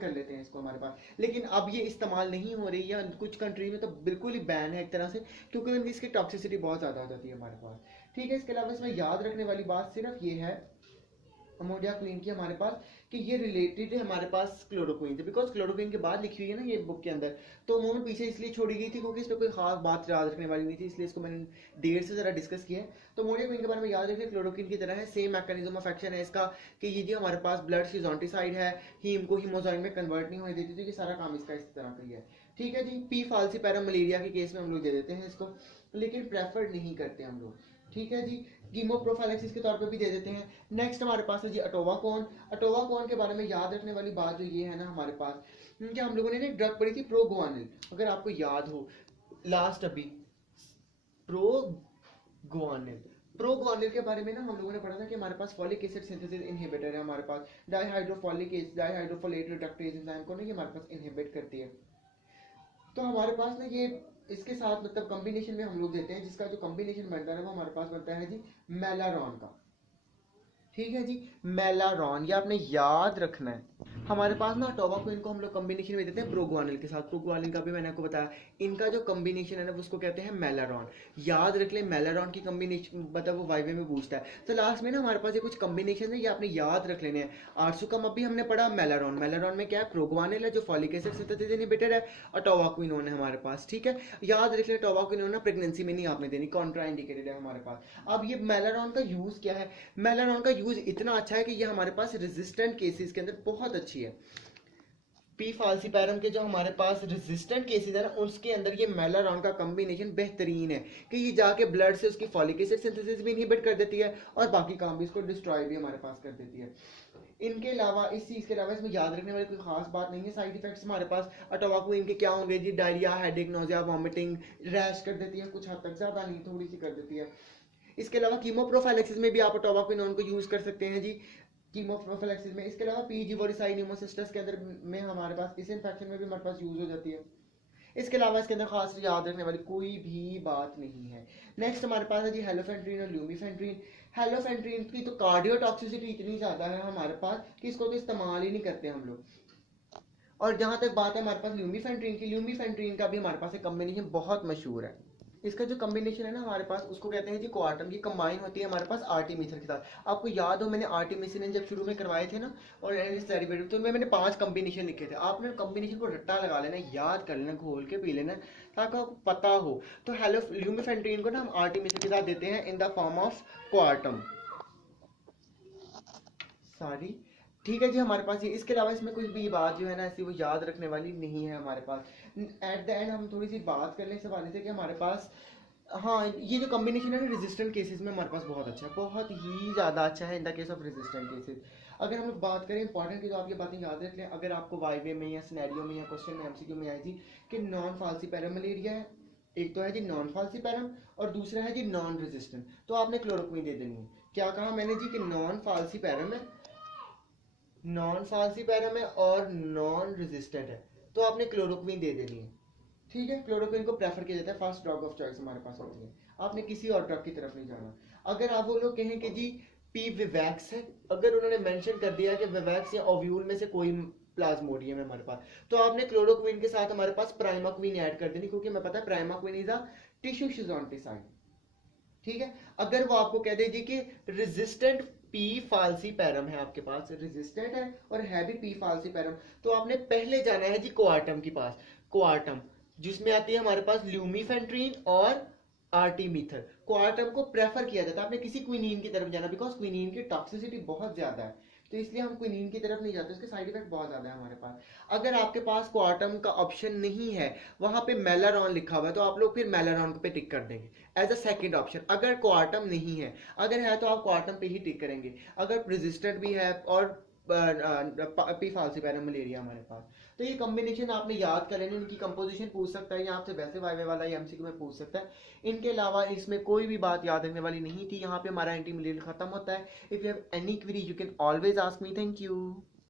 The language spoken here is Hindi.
कर लेते हैं इसको हमारे पास, लेकिन अब ये इस्तेमाल नहीं हो रही है कुछ कंट्री में, तो बिल्कुल ही बैन है एक तरह से, क्योंकि इसकी टॉक्सिसिटी बहुत ज़्यादा हो जाती है हमारे पास। ठीक है, इसके अलावा इसमें याद रखने वाली बात सिर्फ ये है अमोनिया क्वीन की हमारे पास, कि ये रिलेटेड है हमारे पास क्लोरोक्वीन से, बिकॉज क्लोरोक्वीन के बाद लिखी हुई है ना ये बुक के अंदर, तो उन्होंने पीछे इसलिए छोड़ी गई थी क्योंकि इसमें कोई खास बात याद रखने वाली नहीं थी, इसलिए इसको मैंने देर से ज़रा डिस्कस किया है। तो अमोनिया क्वीन के बारे में याद रखें, क्लोरोक्वीन की तरह है, सेम मैकेनिज्म ऑफ एक्शन है इसका, कि ये जो हमारे पास ब्लड सिजोंटिसाइड है, हीम को हीमोजाइम में कन्वर्ट नहीं होने देती, तो ये सारा काम इसका इस तरह का ही है। ठीक है जी, पी फाल्सीपैरम मलेरिया के केस में हम लोग दे देते हैं इसको, लेकिन प्रेफर नहीं करते हम लोग। ठीक है जी, कीमोप्रोफाइलेक्सिस के तौर पे भी दे देते हैं। नेक्स्ट हमारे पास है जी अटोवाकोन। अटोवाकोन के बारे में याद रखने वाली बात जो ये है ना हमारे पास, कि हम लोगों ने एक ड्रग पढ़ी थी प्रोगुआनिल, अगर आपको याद हो लास्ट अभी प्रोगुआनिल, प्रोगुआनिल के बारे में ना हम लोगों ने पढ़ा था कि हमारे पास फॉलिक एसिड सिंथेसिस इनहिबिटर है, हमारे पास डाइहाइड्रोफोलिक एसिड डाइहाइड्रोफोलेट रिडक्टेज एंजाइम को ना ये हमारे पास इनहिबिट करती है। तो हमारे पास ना ये इसके साथ मतलब कॉम्बिनेशन में हम लोग देते हैं, जिसका जो कॉम्बिनेशन बनता है वो हमारे पास बनता है जी मेलारॉन का। ठीक है जी, मेलारॉन, ये आपने याद रखना है। हमारे पास ना टोबाको इनको हम लोग कॉम्बिनेशन में देते हैं प्रोगुआनिल के साथ, प्रोगुआनिल का भी मैंने आपको बताया, इनका जो कॉम्बिनेशन है ना उसको कहते हैं मेलारॉन। याद रख ले, मेलारॉन की कॉम्बिनेशन मतलब वो वाइवे में पूछता है, तो लास्ट में ना हमारे पास ये कुछ कॉम्बिनेशन है, ये आपने याद रख लेने हैं। आर्सुकम अभी हमने पढ़ा मेलारॉन, मेलारॉन में क्या है, प्रोगुआनिल है जो फॉलिक एसिड सिंथेसिस इनहिबिटर है, और टोबाक्विनोन है हमारे पास। ठीक है, याद रख ले, टोबाक्विनोन ना प्रेगनेंसी में नहीं आपने देनी, कॉन्ट्रा इंडिकेटेड है हमारे पास। अब ये मेलारॉन का यूज क्या है, मेलारॉन का यूज इतना अच्छा है कि ये हमारे पास रेजिस्टेंट केसेस के अंदर बहुत अच्छी है। पी फाल्सीपैरम के जो हमारे पास रेजिस्टेंट केसेस है ना उसके अंदर ये मेलारॉन का कॉम्बिनेशन बेहतरीन है, कि ये जाके ब्लड से उसकी फॉलिक एसिड सिंथेसिस भी इनहिबिट कर देती है और बाकी काम भी इसको डिस्ट्रॉय भी हमारे पास कर देती है। इनके अलावा इस चीज के अलावा इसमें याद रखने वाली कोई खास बात नहीं है। साइड इफेक्ट्स हमारे पास अटोवाको इनके क्या होंगे जी, diarrhoea, headache, nausea, vomiting, rash कर देती है कुछ हद तक, ज्यादा नहीं, थोड़ी सी कर देती है। इसके अलावा कीमोप्रोफाइलेक्सिस में भी आप अटोवाक्विनोन को यूज कर सकते हैं जी, कीमोप्रोफाइलेक्सिस में। इसके अलावा पीजीवोरिसाइड न्यूमोसिस्टस के अंदर में हमारे पास इस इन्फेक्शन में भी हमारे पास यूज हो जाती है। इसके अलावा इसके अंदर खास याद रखने वाली कोई भी बात नहीं है। नेक्स्ट हमारे पास है जी हेलोफेंट्रीन और ल्यूमीफेंट्रीन। हेलोफेंट्रीन की तो कार्डियोटॉक्सिसिटी इतनी ज्यादा है हमारे पास कि इसको तो इस्तेमाल ही नहीं करते हम लोग। और जहां तक बात है हमारे पास ल्यूमीफेंट्रीन की, ल्यूमीफेंट्रीन का भी हमारे पास एक कॉम्बिनेशन बहुत मशहूर है। इसका जो कॉम्बिनेशन है ना हमारे पास उसको कहते हैं जी क्वार्टम, की कंबाइन होती है हमारे पास आर्टिमिथर के साथ। आपको याद हो मैंने आर्टिमिसिन जब शुरू में करवाए थे ना और डेरिवेटिव, तो मैंने 5 कॉम्बिनेशन लिखे थे, आपने कॉम्बिनेशन को रट्टा लगा लेना, याद कर लेना, घोल के पी लेना ताकि आपको पता हो। तो हेलो ल्यूमीफेंट्रीन को ना हम आर्टिमिथर के साथ देते हैं इन द फॉर्म ऑफ क्वार्टम सारी। ठीक है जी, हमारे पास ये, इसके अलावा इसमें कुछ भी बात जो है ना ऐसी वो याद रखने वाली नहीं है हमारे पास। एट द एंड हम थोड़ी सी बात कर लें इस हवाले से कि हमारे पास, हाँ ये जो कॉम्बिनेशन है ना रेजिस्टेंट केसेस में हमारे पास बहुत अच्छा है, बहुत ही ज़्यादा अच्छा है in the case of resistant cases. अगर हम लोग बात करें इंपॉर्टेंट की, तो आप ये बातें याद रख लें, अगर आपको वाइवे में या सिनेरियो में या क्वेश्चन में एमसीक्यू में आएगी कि नॉन फाल्सीपैरम मलेरिया है, एक तो है जी नॉन फाल्सीपैरम और दूसरा है जी नॉन रेजिस्टेंट, तो आपने क्लोरोक्वीन दे देनी है। क्या कहा मैंने जी कि नॉन फाल्सीपैरम है, नॉन फाल्सीपैरम है और नॉन रेजिस्टेंट है, तो आपने क्लोरोक्वीन दे देनी है। ठीक है, क्लोरोक्वीन को प्रेफर किया जाता है, फर्स्ट ड्रग ऑफ चॉइस हमारे पास होती है, आपने किसी और ड्रग की तरफ नहीं जाना। अगर आप वो लोग कहें कि जी पी विवैक्स है, अगर उन्होंने मेंशन कर दिया कि विवैक्स या ओव्यूल में से कोई प्लाज्मोडियम है हमारे पास, तो आपने क्लोरोक्वीन के साथ हमारे पास प्राइमाक्वीन ऐड कर देनी, क्योंकि मैं पता है प्राइमाक्वीन इज अ टिश्यू शिजोंटिसाइड। ठीक है, अगर वो आपको कह दे जी कि रेजिस्टेंट पी फाल्सीपैरम है आपके पास, रेजिस्टेंट है और है भी पी फाल्सीपैरम, तो आपने पहले जाना है जी क्वार्टम के पास, क्वार्टम जिसमें आती है हमारे पास ल्यूमीफेंट्रीन और आर्टिमीथर। क्वार्टम को प्रेफर किया जाता है, आपने किसी क्विनीन की तरफ जाना, बिकॉज क्विनीन की टॉक्सिसिटी बहुत ज्यादा है, तो इसलिए हम क्विनीन की तरफ नहीं जाते, उसके साइड इफेक्ट बहुत ज्यादा है हमारे पास। अगर आपके पास क्वार्टम का ऑप्शन नहीं है, वहां पे मेलारॉन लिखा हुआ है, तो आप लोग फिर मेलारॉन पे टिक कर देंगे एज अ सेकंड ऑप्शन। अगर क्वार्टम नहीं है, अगर है तो आप क्वार्टम पे ही टिक करेंगे। अगर रेजिस्टेंट भी है और पी फाल्सीपैरम मलेरिया हमारे पास, तो ये कॉम्बिनेशन आपने याद कर लेना, इनकी कंपोजिशन पूछ सकता है या आपसे वैसे वाइवे वाला या एमसीक्यू में पूछ सकता है। इनके अलावा इसमें कोई भी बात याद रखने वाली नहीं थी। यहाँ पे हमारा एंटी मलेरियल खत्म होता है। If you have any query you can always ask me. Thank you.